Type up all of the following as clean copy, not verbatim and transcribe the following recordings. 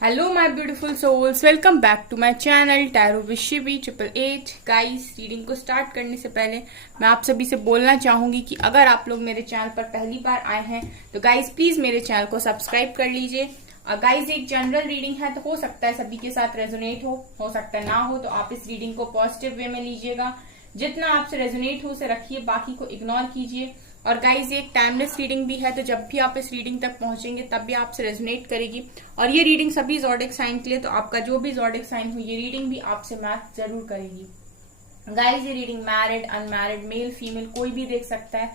Hello my beautiful souls, welcome back to my channel tarot with Shivi 888। Guys, reading को start करने से पहले मैं आप सभी से बोलना चाहूंगी कि अगर आप लोग मेरे चैनल पर पहली बार आए हैं तो गाइस प्लीज मेरे चैनल को सब्सक्राइब कर लीजिए। गाइस, एक जनरल रीडिंग है तो हो सकता है सभी के साथ रेजोनेट हो सकता है ना हो, तो आप इस रीडिंग को पॉजिटिव वे में लीजिएगा। जितना आपसे रेजोनेट हो उसे रखिए, बाकी को इग्नोर कीजिए। और गाइज, ये एक टाइमलेस रीडिंग भी है, तो जब भी आप इस रीडिंग तक पहुंचेंगे तब भी आपसे रेजोनेट करेगी। और ये रीडिंग सभी ज़ोडिक साइन के लिए, तो आपका जो भी ज़ोडिक साइन हो ये रीडिंग भी आपसे मैच जरूर करेगी। गाइज, ये reading married, unmarried, male female कोई भी देख सकता है,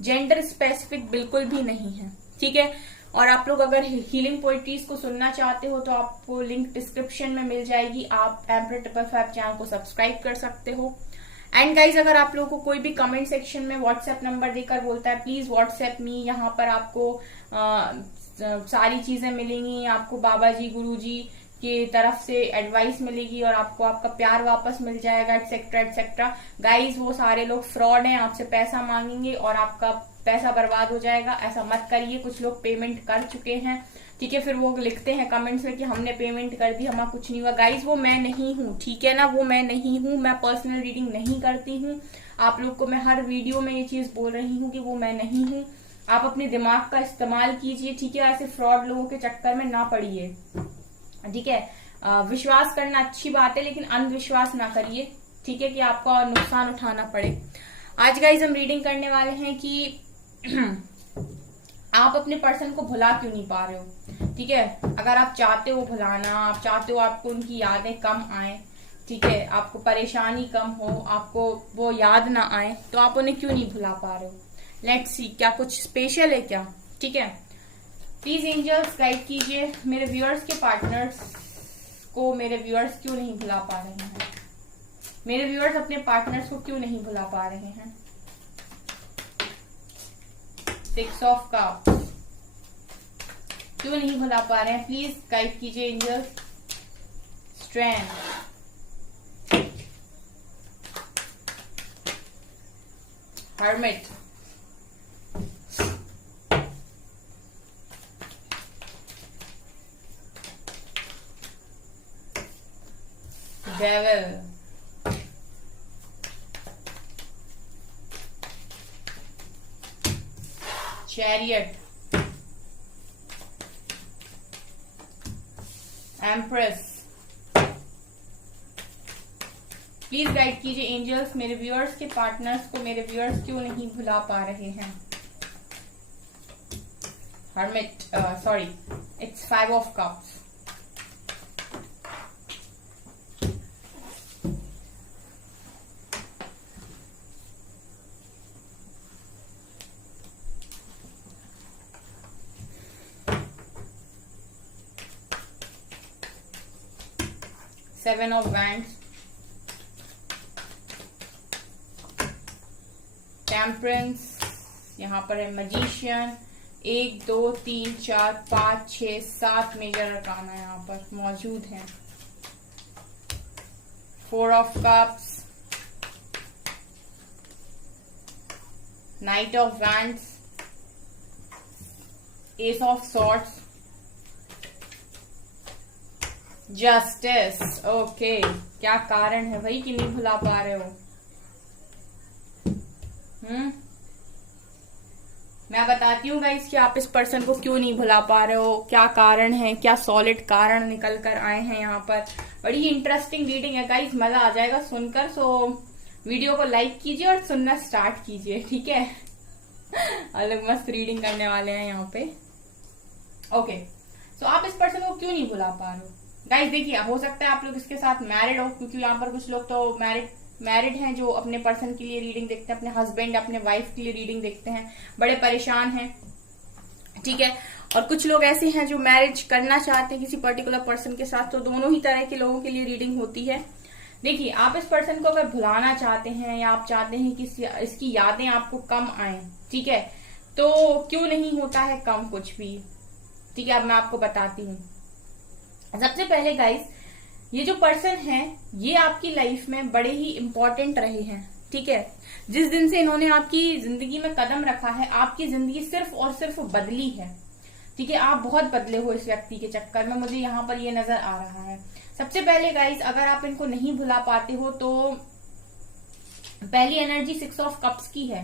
जेंडर स्पेसिफिक बिल्कुल भी नहीं है, ठीक है। और आप लोग अगर हीलिंग पोइट्रीज को सुनना चाहते हो तो आपको लिंक डिस्क्रिप्शन में मिल जाएगी। आप एम्पर 555 चैनल को सब्सक्राइब कर सकते हो। एंड गाइज, अगर आप लोगों को कोई भी कमेंट सेक्शन में व्हाट्सएप नंबर देकर बोलता है प्लीज व्हाट्सएप मी, यहाँ पर आपको सारी चीजें मिलेंगी, आपको बाबा जी गुरु जी की तरफ से एडवाइस मिलेगी और आपको आपका प्यार वापस मिल जाएगा, एटसेट्रा एटसेट्रा। गाइज, वो सारे लोग फ्रॉड हैं, आपसे पैसा मांगेंगे और आपका पैसा बर्बाद हो जाएगा। ऐसा मत करिए। कुछ लोग पेमेंट कर चुके हैं, ठीक है, फिर वो लिखते हैं कमेंट्स में कि हमने पेमेंट कर दी, हमारा कुछ नहीं हुआ। गाइज, वो मैं नहीं हूँ, ठीक है ना, वो मैं नहीं हूँ। मैं पर्सनल रीडिंग नहीं करती हूँ। आप लोग को मैं हर वीडियो में ये चीज बोल रही हूँ कि वो मैं नहीं हूँ। आप अपने दिमाग का इस्तेमाल कीजिए, ठीक है। ऐसे फ्रॉड लोगों के चक्कर में ना पड़िए, ठीक है। विश्वास करना अच्छी बात है, लेकिन अंधविश्वास ना करिए, ठीक है, कि आपको नुकसान उठाना पड़े। आज गाइज हम रीडिंग करने वाले हैं कि आप अपने पर्सन को भुला क्यों नहीं पा रहे हो, ठीक है। अगर आप चाहते हो भुलाना, आप चाहते हो आपको उनकी यादें कम आए, ठीक है, आपको परेशानी कम हो, आपको वो याद ना आए, तो आप उन्हें क्यों नहीं भुला पा रहे हो। लेट्स सी, क्या कुछ स्पेशल है क्या, ठीक है। प्लीज एंजल्स गाइड कीजिए मेरे व्यूअर्स के पार्टनर्स को। मेरे व्यूअर्स क्यों नहीं भुला पा रहे हैं, मेरे व्यूअर्स अपने पार्टनर्स को क्यों नहीं भुला पा रहे हैं। 6 ऑफ कप्स क्यों नहीं भुला पा रहे हैं, प्लीज गाइड कीजिए angels. Strength, hermit, devil, chariot, empress. Please guide कीजिए एंजल्स मेरे व्यूअर्स के पार्टनर्स को। मेरे व्यूअर्स क्यों नहीं भुला पा रहे हैं। Hermit, sorry, it's 5 of cups. Seven of Wands, temperance, यहाँ पर है मैजिशियन। 1 2 3 4 5 6 7 मेजर अरकाना यहाँ पर मौजूद हैं। 4 of cups, night of wands, S of swords, justice. Okay, क्या कारण है भाई कि नहीं भुला पा रहे हो। मैं बताती हूँ गाइस कि आप इस पर्सन को क्यों नहीं भुला पा रहे हो, क्या कारण है, क्या सॉलिड कारण निकल कर आए हैं यहाँ पर। बड़ी इंटरेस्टिंग रीडिंग है गाइस, मजा आ जाएगा सुनकर। सो वीडियो को लाइक कीजिए और सुनना स्टार्ट कीजिए, ठीक है। अलग मस्त रीडिंग करने वाले हैं यहाँ पे। ओके, सो आप इस पर्सन को क्यों नहीं भुला पा रहे हो गाइस। देखिए, हो सकता है आप लोग इसके साथ मैरिड हो, क्योंकि यहाँ पर कुछ लोग तो मैरिड हैं जो अपने पर्सन के लिए रीडिंग देखते हैं, अपने हस्बैंड अपने वाइफ के लिए रीडिंग देखते हैं, बड़े परेशान हैं, ठीक है। और कुछ लोग ऐसे हैं जो मैरिज करना चाहते हैं किसी पर्टिकुलर पर्सन के साथ, तो दोनों ही तरह के लोगों के लिए रीडिंग होती है। देखिए, आप इस पर्सन को अगर भुलाना चाहते हैं या आप चाहते हैं कि इसकी यादें आपको कम आए, ठीक है, तो क्यों नहीं होता है कम कुछ भी, ठीक है। अब मैं आपको बताती हूँ। सबसे पहले गाइस, ये जो पर्सन है ये आपकी लाइफ में बड़े ही इंपॉर्टेंट रहे हैं, ठीक है। जिस दिन से इन्होंने आपकी जिंदगी में कदम रखा है, आपकी जिंदगी सिर्फ और सिर्फ बदली है, ठीक है, आप बहुत बदले हो इस व्यक्ति के चक्कर में, मुझे यहाँ पर ये नजर आ रहा है। सबसे पहले गाइस, अगर आप इनको नहीं भुला पाते हो तो पहली एनर्जी 6 ऑफ कप्स की है।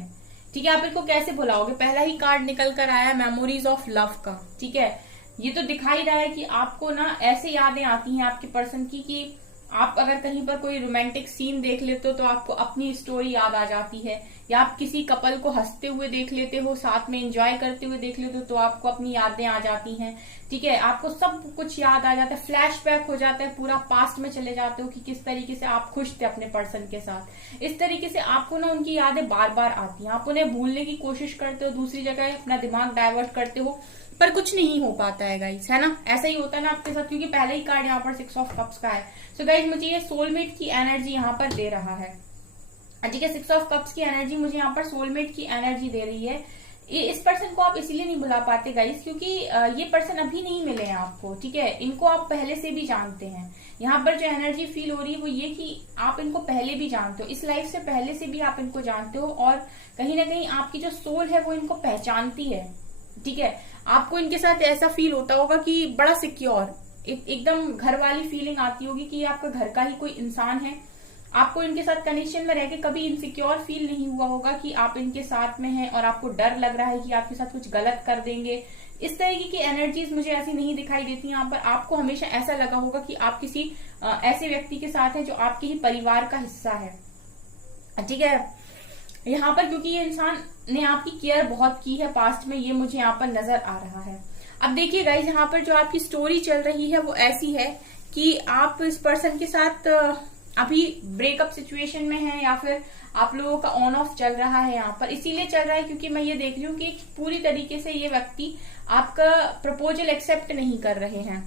ठीक है, आप इनको कैसे भुलाओगे? पहला ही कार्ड निकल कर आया मेमोरीज ऑफ लव का। ठीक है, ये तो दिखाई रहा है कि आपको ना ऐसे यादें आती हैं आपके पर्सन की कि आप अगर कहीं पर कोई रोमांटिक सीन देख लेते हो तो आपको अपनी स्टोरी याद आ जाती है, या आप किसी कपल को हंसते हुए देख लेते हो, साथ में एंजॉय करते हुए देख लेते हो तो आपको अपनी यादें आ जाती हैं। ठीक है, आपको सब कुछ याद आ जाता है, फ्लैशबैक हो जाता है, पूरा पास्ट में चले जाते हो कि किस तरीके से आप खुश थे अपने पर्सन के साथ। इस तरीके से आपको ना उनकी यादें बार बार आती हैं, आप उन्हें भूलने की कोशिश करते हो, दूसरी जगह अपना दिमाग डाइवर्ट करते हो, पर कुछ नहीं हो पाता है गाइस, है ना? ऐसा ही होता है ना आपके साथ, क्योंकि पहले ही कार्ड यहाँ पर 6 ऑफ कप्स का है। सो गाइस, मुझे ये सोलमेट की एनर्जी यहाँ पर दे रहा है। ठीक है, 6 ऑफ कप्स की एनर्जी मुझे यहाँ पर सोलमेट की एनर्जी दे रही है। इस पर्सन को आप इसीलिए नहीं भुला पाते गाइस क्योंकि ये पर्सन अभी नहीं मिले हैं आपको। ठीक है, इनको आप पहले से भी जानते हैं। यहाँ पर जो एनर्जी फील हो रही है वो ये कि आप इनको पहले भी जानते हो, इस लाइफ से पहले से भी आप इनको जानते हो, और कहीं ना कहीं आपकी जो सोल है वो इनको पहचानती है। ठीक है, आपको इनके साथ ऐसा फील होता होगा कि बड़ा सिक्योर, एकदम घर वाली फीलिंग आती होगी कि आपका घर का ही कोई इंसान है। आपको इनके साथ कनेक्शन में रह के कभी इनसिक्योर फील नहीं हुआ होगा कि आप इनके साथ में हैं और आपको डर लग रहा है कि आपके साथ कुछ गलत कर देंगे। इस तरीके की एनर्जीज मुझे ऐसी नहीं दिखाई देती यहाँ पर। आपको हमेशा ऐसा लगा होगा कि आप किसी ऐसे व्यक्ति के साथ हैं जो आपके ही परिवार का हिस्सा है। ठीक है, यहाँ पर क्योंकि ये इंसान ने आपकी केयर बहुत की है पास्ट में, ये मुझे यहाँ पर नजर आ रहा है। अब देखिए गाइज, यहाँ पर जो आपकी स्टोरी चल रही है वो ऐसी है कि आप इस पर्सन के साथ अभी ब्रेकअप सिचुएशन में हैं, या फिर आप लोगों का ऑन ऑफ चल रहा है। यहाँ पर इसीलिए चल रहा है क्योंकि मैं ये देख रही हूँ कि पूरी तरीके से ये व्यक्ति आपका प्रपोजल एक्सेप्ट नहीं कर रहे हैं।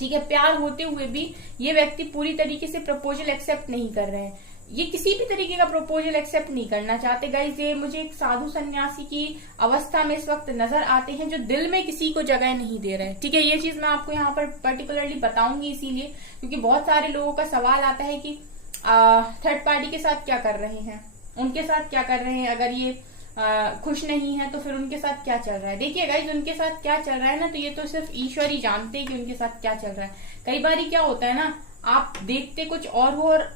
ठीक है, प्यार होते हुए भी ये व्यक्ति पूरी तरीके से प्रपोजल एक्सेप्ट नहीं कर रहे हैं, ये किसी भी तरीके का प्रपोजल एक्सेप्ट नहीं करना चाहते गाइज। ये मुझे एक साधु सन्यासी की अवस्था में इस वक्त नजर आते हैं जो दिल में किसी को जगह नहीं दे रहे। ठीक है, ये चीज मैं आपको यहाँ पर पर्टिकुलरली बताऊंगी इसीलिए क्योंकि बहुत सारे लोगों का सवाल आता है कि थर्ड पार्टी के साथ क्या कर रहे हैं, उनके साथ क्या कर रहे हैं, अगर ये खुश नहीं है तो फिर उनके साथ क्या चल रहा है। देखिए गाइज, उनके साथ क्या चल रहा है ना, तो ये तो सिर्फ ईश्वर ही जानते हैं कि उनके साथ क्या चल रहा है। कई बार क्या होता है ना, आप देखते कुछ और हो और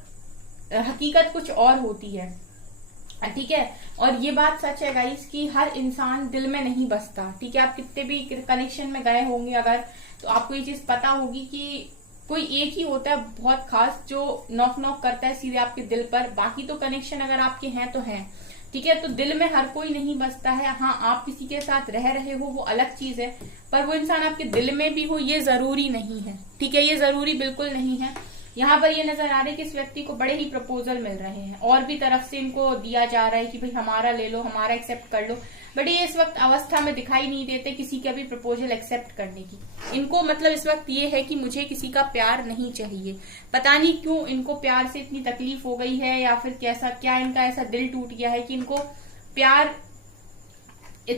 हकीकत कुछ और होती है। ठीक है, और ये बात सच है गाइस कि हर इंसान दिल में नहीं बसता। ठीक है, आप कितने भी कनेक्शन में गए होंगे अगर, तो आपको ये चीज पता होगी कि कोई एक ही होता है बहुत खास जो नॉक नॉक करता है सीधे आपके दिल पर। बाकी तो कनेक्शन अगर आपके हैं तो हैं। ठीक है, तो दिल में हर कोई नहीं बसता है। हाँ, आप किसी के साथ रह रहे हो वो अलग चीज है, पर वो इंसान आपके दिल में भी हो ये जरूरी नहीं है। ठीक है, ये जरूरी बिल्कुल नहीं है। यहाँ पर ये नजर आ रहा है कि इस व्यक्ति को बड़े ही प्रपोजल मिल रहे हैं और भी तरफ से इनको दिया जा रहा है कि भाई हमारा ले लो, हमारा एक्सेप्ट कर लो, बट ये इस वक्त अवस्था में दिखाई नहीं देते किसी का भी प्रपोजल एक्सेप्ट करने की। इनको मतलब इस वक्त ये है कि मुझे किसी का प्यार नहीं चाहिए। पता नहीं क्यों इनको प्यार से इतनी तकलीफ हो गई है, या फिर कैसा क्या इनका ऐसा दिल टूट गया है कि इनको प्यार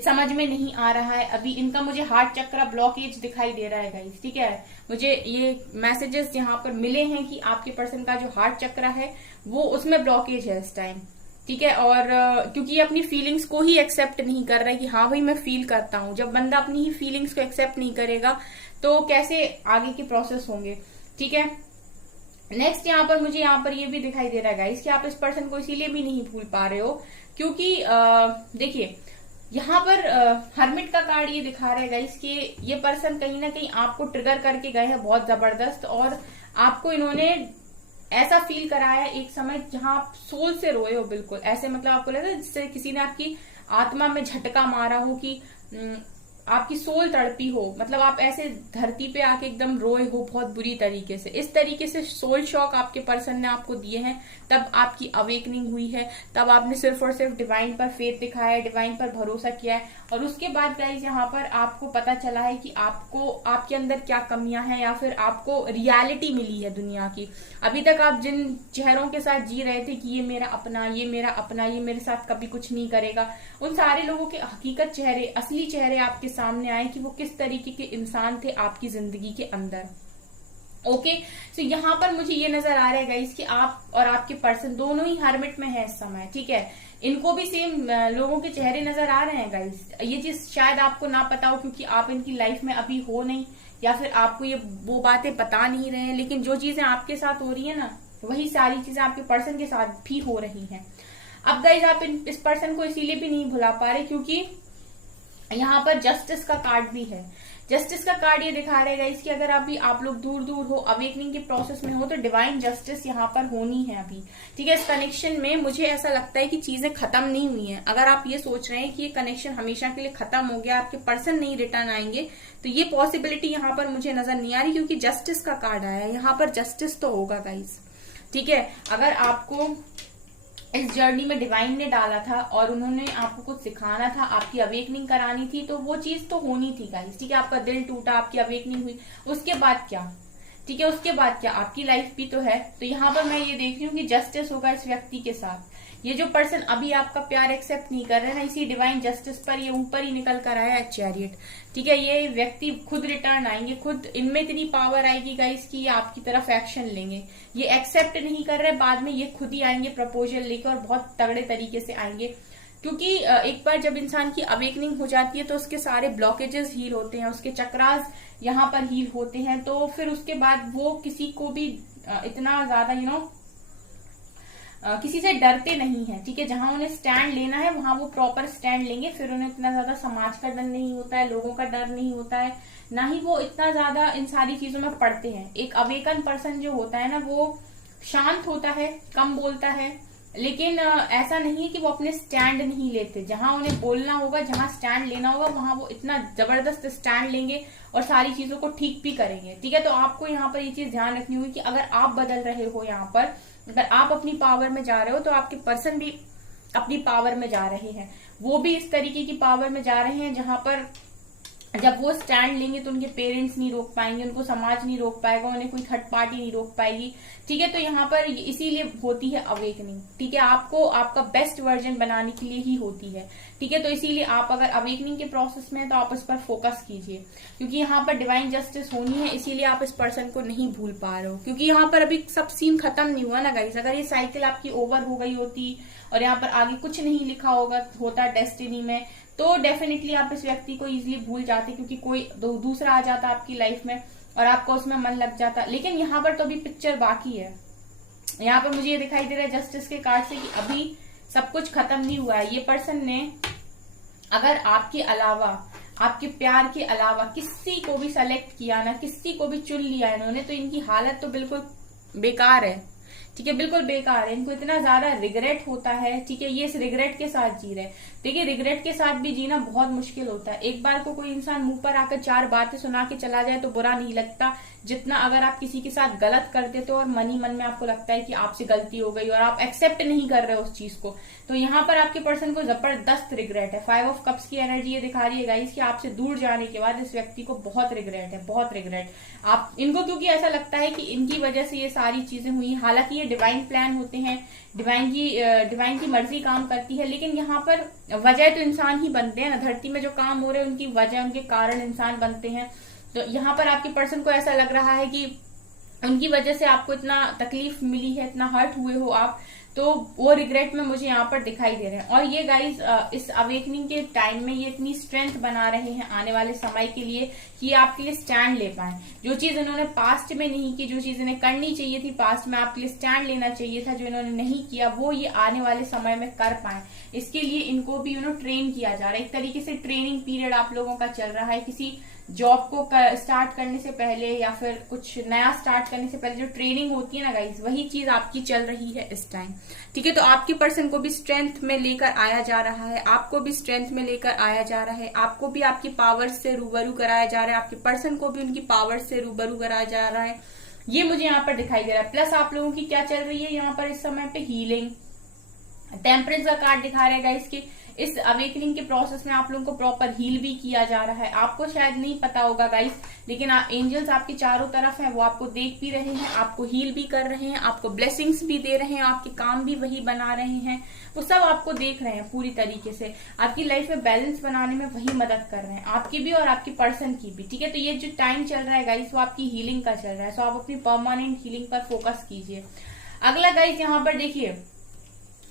समझ में नहीं आ रहा है। अभी इनका मुझे हार्ट चक्र ब्लॉकेज दिखाई दे रहा है गाइस। ठीक है, मुझे ये मैसेजेस यहाँ पर मिले हैं कि आपके पर्सन का जो हार्ट चक्र है वो उसमें ब्लॉकेज है इस टाइम। ठीक है, और क्योंकि ये अपनी फीलिंग्स को ही एक्सेप्ट नहीं कर रहा है कि हाँ भाई मैं फील करता हूँ। जब बंदा अपनी ही फीलिंग्स को एक्सेप्ट नहीं करेगा तो कैसे आगे के प्रोसेस होंगे। ठीक है, नेक्स्ट यहाँ पर मुझे यहाँ पर ये भी दिखाई दे रहा है गाइस कि आप इस पर्सन को इसीलिए भी नहीं भूल पा रहे हो क्योंकि देखिए यहाँ पर हर्मिट का कार्ड ये दिखा रहा है गाइस कि ये पर्सन कहीं ना कहीं आपको ट्रिगर करके गए हैं बहुत जबरदस्त, और आपको इन्होंने ऐसा फील कराया एक समय जहां आप सोल से रोए हो बिल्कुल। ऐसे मतलब आपको लगा जिससे किसी ने आपकी आत्मा में झटका मारा हो कि आपकी सोल तड़पी हो, मतलब आप ऐसे धरती पे आके एकदम रोए हो बहुत बुरी तरीके से। इस तरीके से सोल शॉक आपके पर्सन ने आपको दिए हैं, तब आपकी अवेकनिंग हुई है, तब आपने सिर्फ और सिर्फ डिवाइन पर फेथ दिखाया है, डिवाइन पर भरोसा किया है, और उसके बाद गाइस यहाँ पर आपको पता चला है कि आपको आपके अंदर क्या कमियां हैं, या फिर आपको रियलिटी मिली है दुनिया की। अभी तक आप जिन चेहरों के साथ जी रहे थे कि ये मेरा अपना, ये मेरा अपना, ये मेरे साथ कभी कुछ नहीं करेगा, उन सारे लोगों के हकीकत चेहरे, असली चेहरे आपके सामने आए कि वो किस तरीके के इंसान थे आपकी जिंदगी के अंदर। ओके। तो यहाँ पर मुझे ये नजर आ रहा है गाइस कि आप और आपके पर्सन दोनों ही हर्मिट में है इस समय, ठीक है। इनको भी सेम लोगों के चेहरे नजर आ रहे हैं गाइस। ये चीज शायद आपको ना पता हो क्योंकि आप इनकी लाइफ में अभी हो नहीं, या फिर आपको ये वो बातें बता नहीं रहे हैं, लेकिन जो चीजें आपके साथ हो रही है ना, वही सारी चीजें आपके पर्सन के साथ भी हो रही हैं। अब गाइस आप इस पर्सन को इसीलिए भी नहीं भुला पा रहे क्योंकि यहाँ पर जस्टिस का कार्ड भी है। जस्टिस का कार्ड ये दिखा रहेगा इसकी, अगर अभी आप लोग दूर दूर हो, अवेकनिंग के प्रोसेस में हो, तो डिवाइन जस्टिस यहाँ पर होनी है अभी, ठीक है। इस कनेक्शन में मुझे ऐसा लगता है कि चीजें खत्म नहीं हुई हैं। अगर आप ये सोच रहे हैं कि ये कनेक्शन हमेशा के लिए खत्म हो गया, आपके पर्सन नहीं रिटर्न आएंगे, तो ये पॉसिबिलिटी यहाँ पर मुझे नजर नहीं आ रही क्योंकि जस्टिस का कार्ड आया है। यहाँ पर जस्टिस तो होगा गाइस, ठीक है। अगर आपको इस जर्नी में डिवाइन ने डाला था और उन्होंने आपको कुछ सिखाना था, आपकी अवेकनिंग करानी थी, तो वो चीज तो होनी थी गाइस, ठीक है। आपका दिल टूटा, आपकी अवेकनिंग हुई, उसके बाद क्या, ठीक है, उसके बाद क्या, आपकी लाइफ भी तो है। तो यहाँ पर मैं ये देख रही हूँ कि जस्टिस होगा इस व्यक्ति के साथ। ये जो पर्सन अभी आपका प्यार एक्सेप्ट नहीं कर रहे हैं ना, इसी डिवाइन जस्टिस पर ये ऊपर ही निकल कर आया है चैरियट, ठीक है। ये व्यक्ति खुद रिटर्न आएंगे, खुद इनमें इतनी पावर आएगी गाइस कि ये आपकी तरफ एक्शन लेंगे। ये एक्सेप्ट नहीं कर रहे, बाद में ये खुद ही आएंगे प्रपोजल लेकर और बहुत तगड़े तरीके से आएंगे। क्योंकि एक बार जब इंसान की अवेकनिंग हो जाती है तो उसके सारे ब्लॉकेजेस हील होते हैं, उसके चक्रास यहाँ पर हील होते हैं, तो फिर उसके बाद वो किसी को भी इतना ज्यादा किसी से डरते नहीं है, ठीक है। जहां उन्हें स्टैंड लेना है वहां वो प्रॉपर स्टैंड लेंगे, फिर उन्हें इतना ज्यादा समाज का डर नहीं होता है, लोगों का डर नहीं होता है, ना ही वो इतना ज्यादा इन सारी चीजों में पड़ते हैं। एक अवेकन पर्सन जो होता है ना, वो शांत होता है, कम बोलता है, लेकिन ऐसा नहीं है कि वो अपने स्टैंड नहीं लेते। जहां उन्हें बोलना होगा, जहां स्टैंड लेना होगा, वहां वो इतना जबरदस्त स्टैंड लेंगे और सारी चीजों को ठीक भी करेंगे, ठीक है। तो आपको यहाँ पर ये चीज ध्यान रखनी होगी कि अगर आप बदल रहे हो, यहाँ पर अगर आप अपनी पावर में जा रहे हो, तो आपके पर्सन भी अपनी पावर में जा रहे हैं। वो भी इस तरीके की पावर में जा रहे हैं जहां पर जब वो स्टैंड लेंगे तो उनके पेरेंट्स नहीं रोक पाएंगे, उनको समाज नहीं रोक पाएगा, उन्हें कोई थर्ड पार्टी नहीं रोक पाएगी, ठीक है। तो यहाँ पर इसीलिए होती है अवेकनिंग, ठीक है। आपको आपका बेस्ट वर्जन बनाने के लिए ही होती है, ठीक है। तो इसीलिए आप अगर अवेकनिंग के प्रोसेस में है तो आप इस पर फोकस कीजिए, क्योंकि यहाँ पर डिवाइन जस्टिस होनी है, इसीलिए आप इस पर्सन को नहीं भूल पा रहे हो, क्योंकि यहाँ पर अभी सब सीन खत्म नहीं हुआ ना गाइस। अगर ये साइकिल आपकी ओवर हो गई होती और यहाँ पर आगे कुछ नहीं लिखा होता डेस्टिनी में, तो डेफिनेटली आप इस व्यक्ति को इजीली भूल जाते, क्योंकि कोई दूसरा आ जाता आपकी लाइफ में और आपका उसमें मन लग जाता। लेकिन यहाँ पर तो अभी पिक्चर बाकी है। यहाँ पर मुझे ये दिखाई दे रहा है जस्टिस के कार्ड से कि अभी सब कुछ खत्म नहीं हुआ है। ये पर्सन ने अगर आपके अलावा, आपके प्यार के अलावा किसी को भी सेलेक्ट किया ना, किसी को भी चुन लिया इन्होंने, तो इनकी हालत तो बिल्कुल बेकार है, ठीक है, बिल्कुल बेकार है। इनको इतना ज्यादा रिग्रेट होता है, ठीक है। ये इस रिग्रेट के साथ जी रहे। देखिए, रिग्रेट के साथ भी जीना बहुत मुश्किल होता है। एक बार को कोई इंसान मुंह पर आकर 4 बातें सुना के चला जाए तो बुरा नहीं लगता, जितना अगर आप किसी के साथ गलत कर देते हो और मन ही मन में आपको लगता है कि आपसे गलती हो गई और आप एक्सेप्ट नहीं कर रहे हो उस चीज को, तो यहाँ पर आपके पर्सन को जबरदस्त रिग्रेट है। 5 ऑफ कप्स की एनर्जी ये दिखा रही है गाइस कि आपसे दूर जाने के बाद इस व्यक्ति को बहुत रिग्रेट है, बहुत रिग्रेट आप इनको, क्योंकि ऐसा लगता है कि इनकी वजह से ये सारी चीजें हुई। हालांकि ये डिवाइन प्लान होते हैं, डिवाइन की मर्जी काम करती है, लेकिन यहाँ पर वजह तो इंसान ही बनते हैं ना। धरती में जो काम हो रहे हैं उनकी वजह, उनके कारण इंसान बनते हैं। तो यहाँ पर आपके पर्सन को ऐसा लग रहा है कि उनकी वजह से आपको इतना तकलीफ मिली है, इतना हर्ट हुए हो आप, तो वो रिग्रेट में मुझे यहाँ पर दिखाई दे रहे हैं। और ये गाइज इस अवेकनिंग के टाइम में ये इतनी स्ट्रेंथ बना रहे हैं आने वाले समय के लिए कि ये आपके लिए स्टैंड ले पाए। जो चीज इन्होंने पास्ट में नहीं की, जो चीज इन्हें करनी चाहिए थी पास्ट में, आपके लिए स्टैंड लेना चाहिए था, जो इन्होंने नहीं किया, वो ये आने वाले समय में कर पाए। इसके लिए इनको भी ट्रेन किया जा रहा है। एक तरीके से ट्रेनिंग पीरियड आप लोगों का चल रहा है। किसी जॉब को स्टार्ट करने से पहले या फिर कुछ नया स्टार्ट करने से पहले जो ट्रेनिंग होती है ना गाइस, वही चीज आपकी चल रही है इस टाइम, ठीक है। तो आपके पर्सन को भी स्ट्रेंथ में लेकर आया जा रहा है, आपको भी स्ट्रेंथ में लेकर आया जा रहा है, आपको भी आपकी पावर से रूबरू कराया जा रहा है, आपके पर्सन को भी उनकी पावर से रूबरू कराया जा रहा है। ये मुझे यहाँ पर दिखाई दे रहा है। प्लस आप लोगों की क्या चल रही है यहाँ पर इस समय पे, हीलिंग। टेम्परेंस का कार्ड दिखा रहेगा इसके, इस अवेकनिंग के प्रोसेस में आप लोगों को प्रॉपर हील भी किया जा रहा है। आपको शायद नहीं पता होगा गाइस, लेकिन एंजल्स आपके चारों तरफ हैं, वो आपको देख भी रहे हैं, आपको हील भी कर रहे हैं, आपको ब्लेसिंग्स भी दे रहे हैं, आपके काम भी वही बना रहे हैं, वो सब आपको देख रहे हैं पूरी तरीके से, आपकी लाइफ में बैलेंस बनाने में वही मदद कर रहे हैं, आपकी भी और आपकी पर्सन की भी। ठीक है, तो ये जो टाइम चल रहा है गाइस वो आपकी हीलिंग का चल रहा है, सो आप अपनी परमानेंट हीलिंग पर फोकस कीजिए। अगला गाइस यहाँ पर देखिए,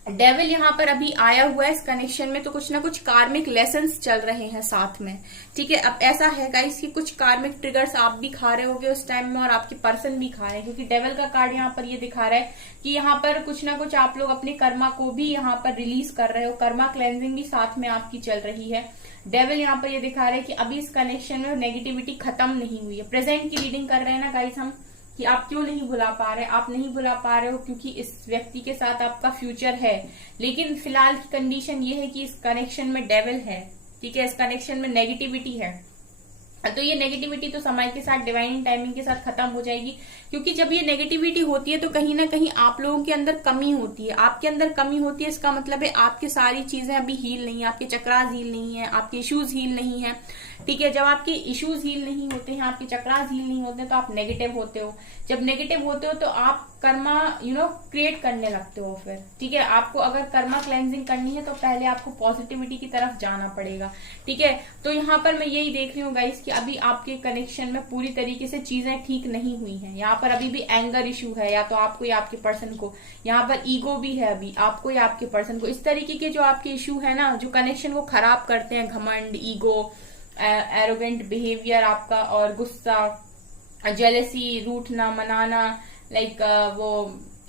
डेविल यहाँ पर अभी आया हुआ है इस कनेक्शन में, तो कुछ ना कुछ कार्मिक लेसन्स चल रहे हैं साथ में। ठीक है, अब ऐसा है गाइस कि कुछ कार्मिक ट्रिगर्स आप भी खा रहे होगे उस टाइम में और आपके पर्सन भी खा रहे हैं, क्योंकि डेविल का कार्ड यहाँ पर ये दिखा रहा है कि यहाँ पर कुछ ना कुछ आप लोग अपने कर्मा को भी यहाँ पर रिलीज कर रहे हो, कर्मा क्लेंजिंग भी साथ में आपकी चल रही है। डेविल यहाँ पर ये दिखा रहा है कि अभी इस कनेक्शन में नेगेटिविटी खत्म नहीं हुई है। प्रेजेंट की रीडिंग कर रहे हैं ना गाइस हम, कि आप क्यों नहीं भुला पा रहे, आप नहीं भुला पा रहे हो क्योंकि इस व्यक्ति के साथ आपका फ्यूचर है, लेकिन फिलहाल की कंडीशन ये है कि इस कनेक्शन में डेविल है। ठीक है, इस कनेक्शन में नेगेटिविटी है, तो ये नेगेटिविटी तो समय के साथ डिवाइन टाइमिंग के साथ खत्म हो जाएगी, क्योंकि जब ये नेगेटिविटी होती है तो कहीं ना कहीं आप लोगों के अंदर कमी होती है, आपके अंदर कमी होती है, इसका मतलब है आपकी सारी चीजें अभी हील नहीं है, आपके चक्रास हील नहीं है, आपके इश्यूज हील नहीं है। ठीक है, जब आपके इश्यूज हील नहीं होते हैं, आपके चक्रास हील नहीं होते हैं, तो आप नेगेटिव होते हो। जब नेगेटिव होते हो तो आप कर्मा क्रिएट करने लगते हो फिर। ठीक है, आपको अगर कर्मा क्लेंजिंग करनी है तो पहले आपको पॉजिटिविटी की तरफ जाना पड़ेगा। ठीक है, तो यहाँ पर मैं यही देख रही हूँ गाइस कि अभी आपके कनेक्शन में पूरी तरीके से चीजें ठीक नहीं हुई हैं। यहाँ पर अभी भी एंगर इशू है, या तो आपको या आपके पर्सन को, यहाँ पर ईगो भी है अभी आपको या आपके पर्सन को। इस तरीके के जो आपके इशू है ना, जो कनेक्शन को खराब करते हैं, घमंड, ईगो, एरोगेंट बिहेवियर आपका, और गुस्सा, जेलेसी, रूठना, मनाना, लाइक वो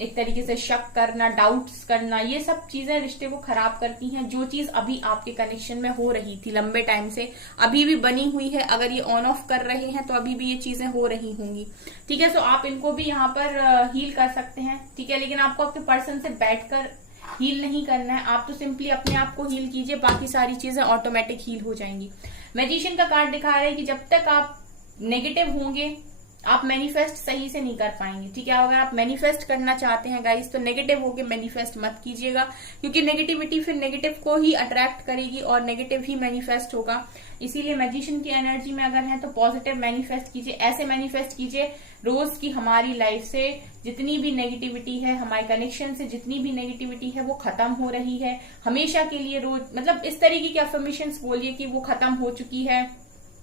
एक तरीके से शक करना, डाउट्स करना, ये सब चीजें रिश्ते को खराब करती हैं। जो चीज अभी आपके कनेक्शन में हो रही थी लंबे टाइम से, अभी भी बनी हुई है, अगर ये ऑन ऑफ कर रहे हैं तो अभी भी ये चीजें हो रही होंगी। ठीक है, तो आप इनको भी यहाँ पर हील कर सकते हैं। ठीक है, लेकिन आपको आपके पर्सन से बैठकर हील नहीं करना है, आप तो सिंपली अपने आप को हील कीजिए, बाकी सारी चीजें ऑटोमेटिक हील हो जाएंगी। मैजिशियन का कार्ड दिखा रहा है कि जब तक आप नेगेटिव होंगे आप मैनिफेस्ट सही से नहीं कर पाएंगे। ठीक है, अगर आप मैनिफेस्ट करना चाहते हैं गाइस तो नेगेटिव होके मैनिफेस्ट मत कीजिएगा, क्योंकि नेगेटिविटी फिर नेगेटिव को ही अट्रैक्ट करेगी और नेगेटिव ही मैनिफेस्ट होगा। इसीलिए मैजिशियन की एनर्जी में अगर है तो पॉजिटिव मैनिफेस्ट कीजिए, ऐसे मैनिफेस्ट कीजिए रोज की हमारी लाइफ से जितनी भी नेगेटिविटी है, हमारे कनेक्शन से जितनी भी नेगेटिविटी है वो खत्म हो रही है हमेशा के लिए। रोज मतलब इस तरीके की अफर्मेशंस बोलिए कि वो खत्म हो चुकी है,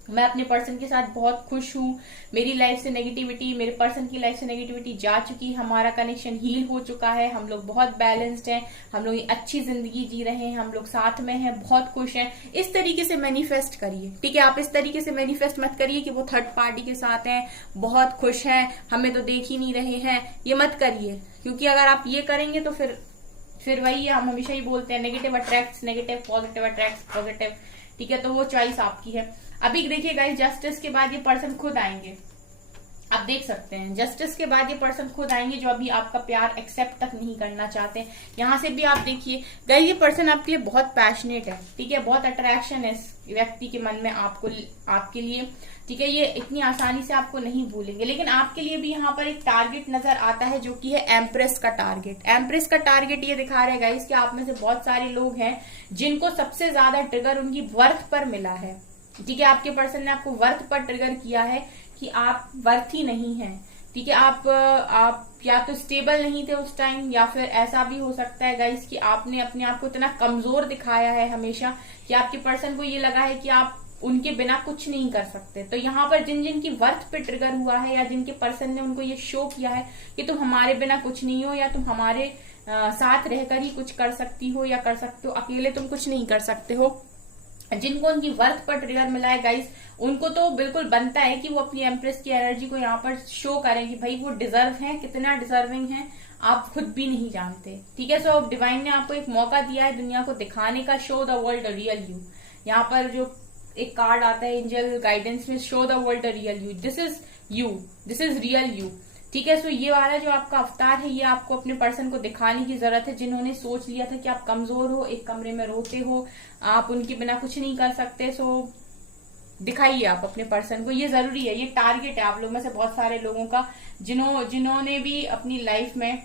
मैं अपने पर्सन के साथ बहुत खुश हूँ, मेरी लाइफ से नेगेटिविटी, मेरे पर्सन की लाइफ से नेगेटिविटी जा चुकी, हमारा कनेक्शन हील हो चुका है, हम लोग बहुत बैलेंस्ड हैं, हम लोग अच्छी जिंदगी जी रहे हैं, हम लोग साथ में हैं, बहुत खुश हैं। इस तरीके से मैनिफेस्ट करिए। ठीक है, आप इस तरीके से मैनिफेस्ट मत करिए कि वो थर्ड पार्टी के साथ हैं, बहुत खुश हैं, हमें तो देख ही नहीं रहे हैं, ये मत करिए, क्योंकि अगर आप ये करेंगे तो फिर वही है, हम हमेशा ही बोलते हैं negative attracts negative, positive attracts positive. ठीक है, तो वो चॉइस आपकी है। अभी देखिए गाइस, जस्टिस के बाद ये पर्सन खुद आएंगे, आप देख सकते हैं जस्टिस के बाद ये पर्सन खुद आएंगे जो अभी आपका प्यार एक्सेप्ट तक नहीं करना चाहते। यहाँ से भी आप देखिए गाइस, ये पर्सन आपके लिए बहुत पैशनेट है। ठीक है, बहुत अट्रैक्शन है इस व्यक्ति के मन में आपके लिए। ठीक है, ये इतनी आसानी से आपको नहीं भूलेंगे, लेकिन आपके लिए भी यहाँ पर एक टारगेट नजर आता है जो कि है एम्प्रेस का टारगेट। एम्प्रेस का टारगेट ये दिखा रहे हैं गाइस कि आप में से बहुत सारे लोग हैं जिनको सबसे ज्यादा ट्रिगर उनकी वर्थ पर मिला है। ठीक है, आपके पर्सन ने आपको वर्थ पर ट्रिगर किया है कि आप वर्थ ही नहीं हैं। ठीक है, आप या तो स्टेबल नहीं थे उस टाइम, या फिर ऐसा भी हो सकता है गाइस कि आपने अपने आप को इतना कमजोर दिखाया है हमेशा कि आपके पर्सन को ये लगा है कि आप उनके बिना कुछ नहीं कर सकते। तो यहाँ पर जिन जिन की वर्थ पे ट्रिगर हुआ है, या जिनके पर्सन ने उनको ये शो किया है कि तुम हमारे बिना कुछ नहीं हो, या तुम हमारे साथ रहकर ही कुछ कर सकती हो या कर सकते हो, अकेले तुम कुछ नहीं कर सकते हो, जिनको उनकी वर्थ पर ट्रिगर मिला है गाइस, उनको तो बिल्कुल बनता है कि वो अपनी एम्प्रेस की एनर्जी को यहाँ पर शो करें कि भाई वो डिजर्व हैं, कितना डिजर्विंग हैं आप खुद भी नहीं जानते। ठीक है, सो डिवाइन ने आपको एक मौका दिया है दुनिया को दिखाने का, show the world the real you. यहाँ पर जो एक कार्ड आता है एंजल गाइडेंस में, show the world the real you, this is you, this is real you. ठीक है, सो ये वाला जो आपका अवतार है ये आपको अपने पर्सन को दिखाने की जरूरत है, जिन्होंने सोच लिया था कि आप कमजोर हो, एक कमरे में रोते हो, आप उनके बिना कुछ नहीं कर सकते। सो दिखाइए आप अपने पर्सन को, ये जरूरी है, ये टारगेट है आप लोग में से बहुत सारे लोगों का, जिन्होंने भी अपनी लाइफ में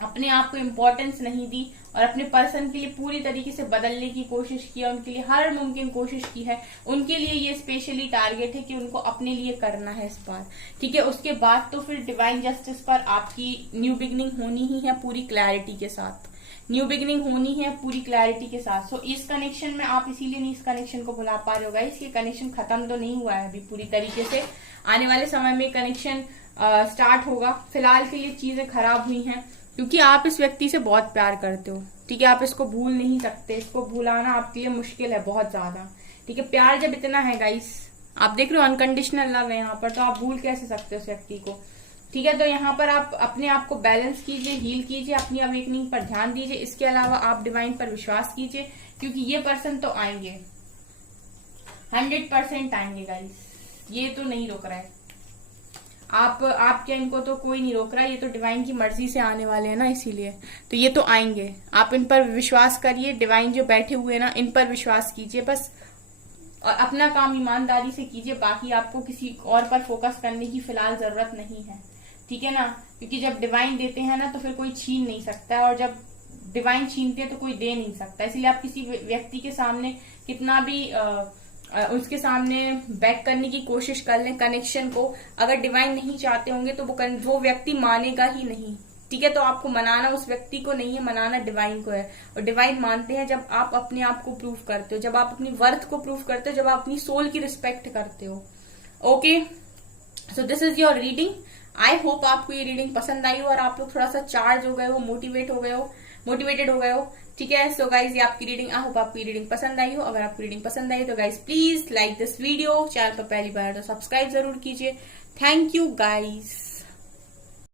अपने आप को इम्पोर्टेंस नहीं दी और अपने पर्सन के लिए पूरी तरीके से बदलने की कोशिश की है, उनके लिए हर मुमकिन कोशिश की है, उनके लिए ये स्पेशली टारगेट है कि उनको अपने लिए करना है इस बार, ठीक है। उसके बाद तो फिर डिवाइन जस्टिस पर आपकी न्यू बिगनिंग होनी ही है पूरी क्लैरिटी के साथ, न्यू बिगिनिंग होनी है पूरी क्लैरिटी के साथ। सो इस कनेक्शन में आप इसीलिए नहीं इस कनेक्शन को भुला पा रहे हो गाइस, ये कनेक्शन खत्म तो नहीं हुआ है अभी पूरी तरीके से, आने वाले समय में कनेक्शन स्टार्ट होगा। फिलहाल के लिए चीजें खराब हुई हैं क्योंकि आप इस व्यक्ति से बहुत प्यार करते हो, ठीक है। आप इसको भूल नहीं सकते, इसको भुलाना आपके लिए मुश्किल है बहुत ज्यादा, ठीक है। प्यार जब इतना है गाइस, आप देख रहे हो अनकंडीशनल लव है यहाँ पर, तो आप भूल कैसे सकते हो उस व्यक्ति को, ठीक है। तो यहाँ पर आप अपने आप को बैलेंस कीजिए, हील कीजिए, अपनी अवेकनिंग पर ध्यान दीजिए। इसके अलावा आप डिवाइन पर विश्वास कीजिए क्योंकि ये पर्सन तो आएंगे, 100% आएंगे गाइस, ये तो नहीं रोक रहा है आप क्या, इनको तो कोई नहीं रोक रहा है, ये तो डिवाइन की मर्जी से आने वाले हैं ना, इसीलिए तो ये तो आएंगे। आप इन पर विश्वास करिए, डिवाइन जो बैठे हुए हैं ना इन पर विश्वास कीजिए बस, और अपना काम ईमानदारी से कीजिए। बाकी आपको किसी और पर फोकस करने की फिलहाल जरूरत नहीं है, ठीक है ना, क्योंकि जब डिवाइन देते हैं ना तो फिर कोई छीन नहीं सकता है, और जब डिवाइन छीनते हैं तो कोई दे नहीं सकता। इसलिए आप किसी व्यक्ति के सामने कितना भी उसके सामने बैक करने की कोशिश कर लें कनेक्शन को, अगर डिवाइन नहीं चाहते होंगे तो वो व्यक्ति मानेगा ही नहीं, ठीक है। तो आपको मनाना उस व्यक्ति को नहीं है, मनाना डिवाइन को है, और डिवाइन मानते हैं जब आप अपने आप को प्रूव करते हो, जब आप अपनी वर्थ को प्रूव करते हो, जब आप अपनी सोल की रिस्पेक्ट करते हो। Okay, so this is your reading. I hope आपको ये रीडिंग पसंद आई हो और आप लोग थोड़ा सा चार्ज हो गए हो, मोटिवेटेड हो गए हो, ठीक है। सो गाइज ये आपकी रीडिंग, आई होप आपको ये रीडिंग पसंद आई हो। अगर आपको रीडिंग पसंद आई तो guys please like this video, channel पर पहली बार तो सब्सक्राइब जरूर कीजिए। Thank you guys.